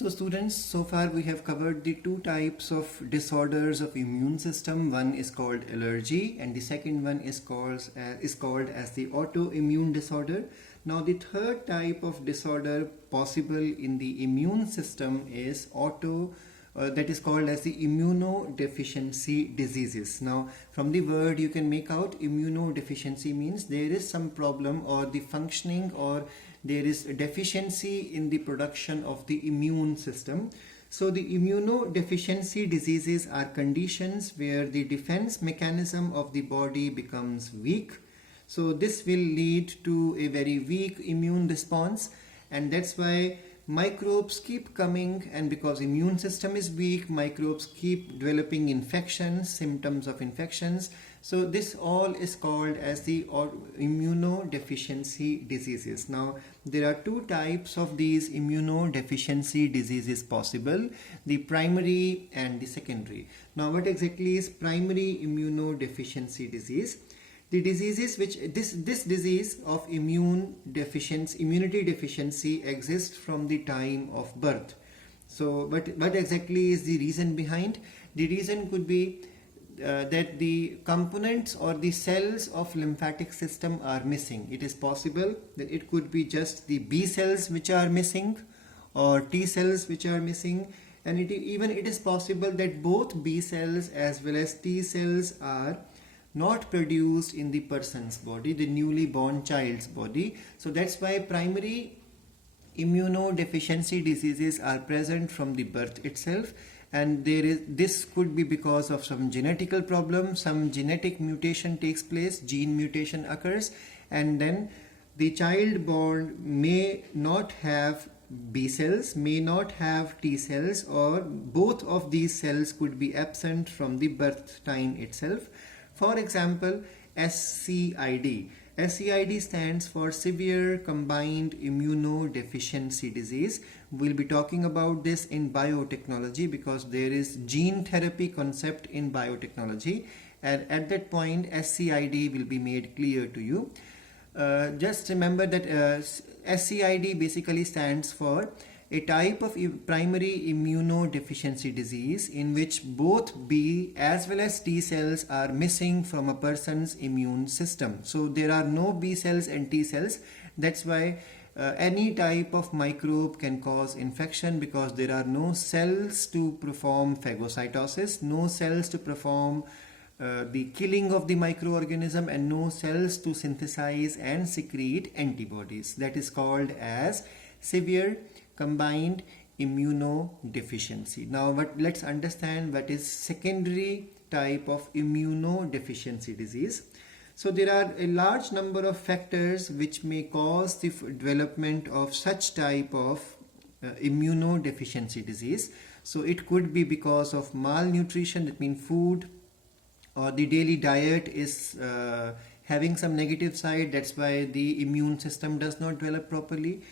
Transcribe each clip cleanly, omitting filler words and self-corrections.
So students, so far we have covered the two types of disorders of immune system. One is called allergy and the second one is called as the autoimmune disorder. Now the third type of disorder possible in the immune system is that is called as the immunodeficiency diseases. Now from the word you can make out immunodeficiency means there is some problem or the functioning or there is a deficiency in the production of the immune system. So the immunodeficiency diseases are conditions where the defense mechanism of the body becomes weak. So this will lead to a very weak immune response, and that's why microbes keep coming, and because immune system is weak, microbes keep developing infections, symptoms of infections. So this all is called as the immunodeficiency diseases. Now there are two types of these immunodeficiency diseases possible, the primary and the secondary. Now what exactly is primary immunodeficiency disease? The diseases which this disease of immunity deficiency exists from the time of birth. So what exactly is the reason behind? The reason could be that the components or the cells of lymphatic system are missing. It is possible that it could be just the B cells which are missing or T cells which are missing, and it is possible that both B cells as well as T cells are not produced in the person's body, the newly born child's body. So that's why primary immunodeficiency diseases are present from the birth itself, and this could be because of some genetical problem, some genetic mutation takes place, gene mutation occurs, and then the child born may not have B cells, may not have T cells, or both of these cells could be absent from the birth time itself. For example, SCID. SCID stands for Severe Combined Immunodeficiency Disease. We'll be talking about this in biotechnology because there is gene therapy concept in biotechnology, and at that point SCID will be made clear to you. Just remember that SCID basically stands for a type of primary immunodeficiency disease in which both B as well as T cells are missing from a person's immune system. So there are no B cells and T cells. That's why any type of microbe can cause infection, because there are no cells to perform phagocytosis, no cells to perform the killing of the microorganism, and no cells to synthesize and secrete antibodies. That is called as severe combined immunodeficiency. Now let's understand what is secondary type of immunodeficiency disease. So there are a large number of factors which may cause the development of such type of immunodeficiency disease. So it could be because of malnutrition, that means food or the daily diet is having some negative side, that's why the immune system does not develop properly.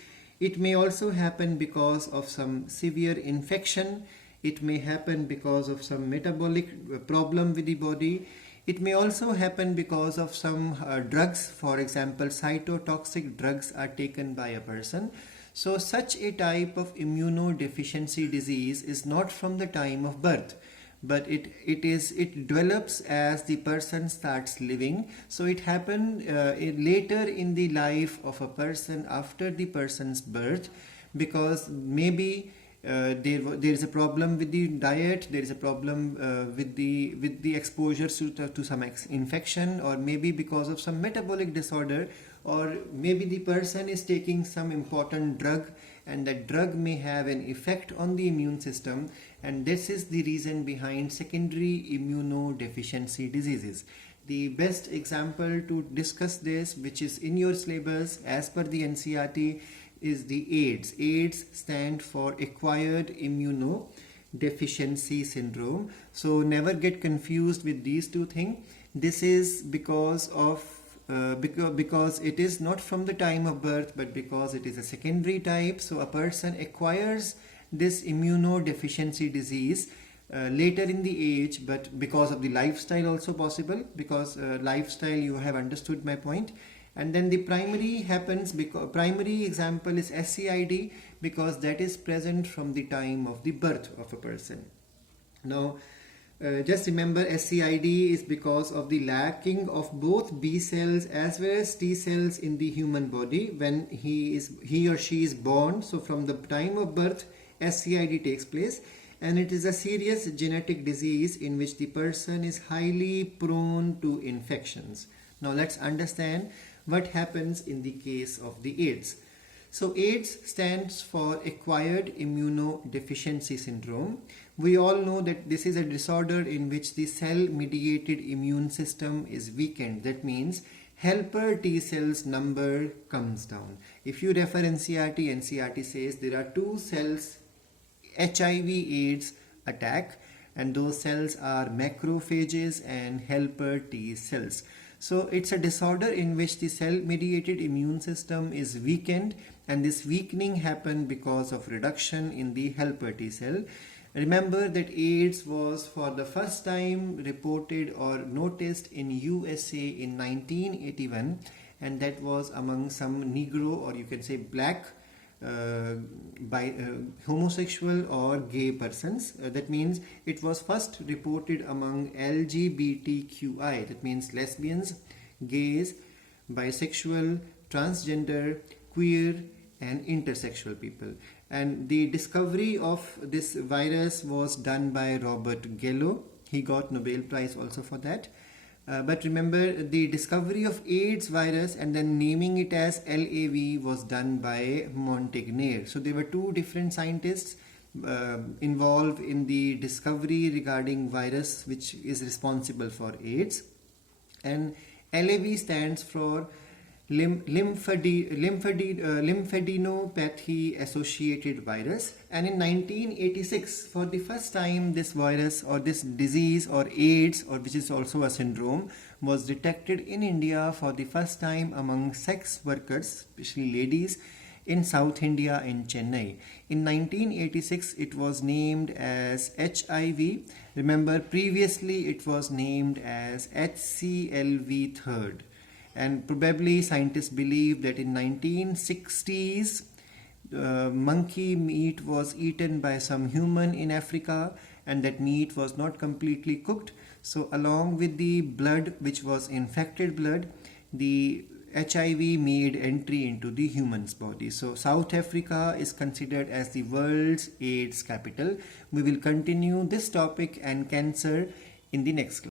It may also happen because of some severe infection. It may happen because of some metabolic problem with the body. It may also happen because of some drugs. For example, cytotoxic drugs are taken by a person. So such a type of immunodeficiency disease is not from the time of birth, but it develops as the person starts living. So it happens later in the life of a person after the person's birth, because maybe there is a problem with the diet, there is a problem with the exposure to some infection, or maybe because of some metabolic disorder, or maybe the person is taking some important drug and that drug may have an effect on the immune system, and this is the reason behind secondary immunodeficiency diseases. The best example to discuss this, which is in your syllabus as per the NCERT, is the AIDS. AIDS stands for acquired immunodeficiency syndrome. So never get confused with these two things. This is because it is not from the time of birth, but because it is a secondary type. So a person acquires this immunodeficiency disease later in the age, but because of the lifestyle also possible, because lifestyle, you have understood my point, And then the primary happens because primary example is SCID, because that is present from the time of the birth of a person. Now, just remember, SCID is because of the lacking of both B cells as well as T cells in the human body when he or she is born. So from the time of birth, SCID takes place, and it is a serious genetic disease in which the person is highly prone to infections. Now let's understand what happens in the case of the AIDS. So AIDS stands for acquired immunodeficiency syndrome. We all know that this is a disorder in which the cell-mediated immune system is weakened. That means helper T cells number comes down. If you refer NCERT says there are two cells HIV AIDS attack, and those cells are macrophages and helper T cells. So it's a disorder in which the cell-mediated immune system is weakened, and this weakening happened because of reduction in the helper T cell. Remember that AIDS was for the first time reported or noticed in USA in 1981, and that was among some Negro, or you can say black, homosexual or gay persons. That means it was first reported among LGBTQI, that means lesbians, gays, bisexual, transgender, queer and intersexual people. And the discovery of this virus was done by Robert Gallo. He got Nobel Prize also for that. But remember, the discovery of AIDS virus and then naming it as LAV was done by Montagnier. So there were two different scientists involved in the discovery regarding virus which is responsible for AIDS. And LAV stands for lymphadenopathy associated virus, and in 1986 for the first time this virus or this disease or AIDS, or which is also a syndrome, was detected in India for the first time among sex workers, especially ladies, in South India in Chennai. In 1986 it was named as HIV. Remember, previously it was named as HCLV3rd. And probably scientists believe that in 1960s monkey meat was eaten by some human in Africa, and that meat was not completely cooked. So along with the blood, which was infected blood, the HIV made entry into the human's body. So South Africa is considered as the world's AIDS capital. We will continue this topic and cancer in the next class.